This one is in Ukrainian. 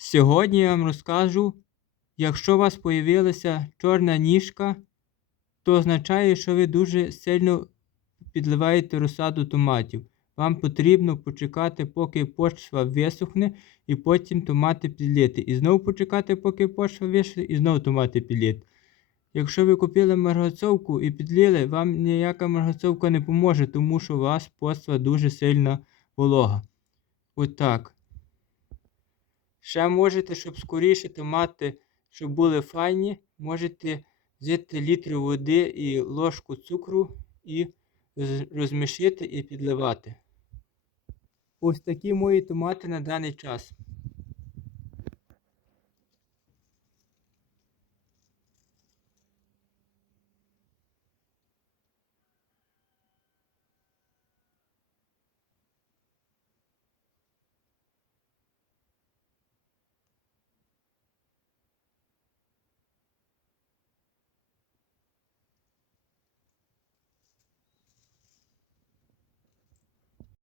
Сьогодні я вам розкажу, якщо у вас появилася чорна ніжка, то означає, що ви дуже сильно підливаєте розсаду томатів. Вам потрібно почекати, поки почва висохне, і потім томати підлити. І знову почекати, поки почва висохне, і знову томати підлити. Якщо ви купили маргацовку і підлили, вам ніяка маргацовка не поможе, тому що у вас почва дуже сильно волога. Отак. Ще можете, щоб скоріше томати, щоб були файні, можете взяти літр води і ложку цукру і розмішити і підливати. Ось такі мої томати на даний час.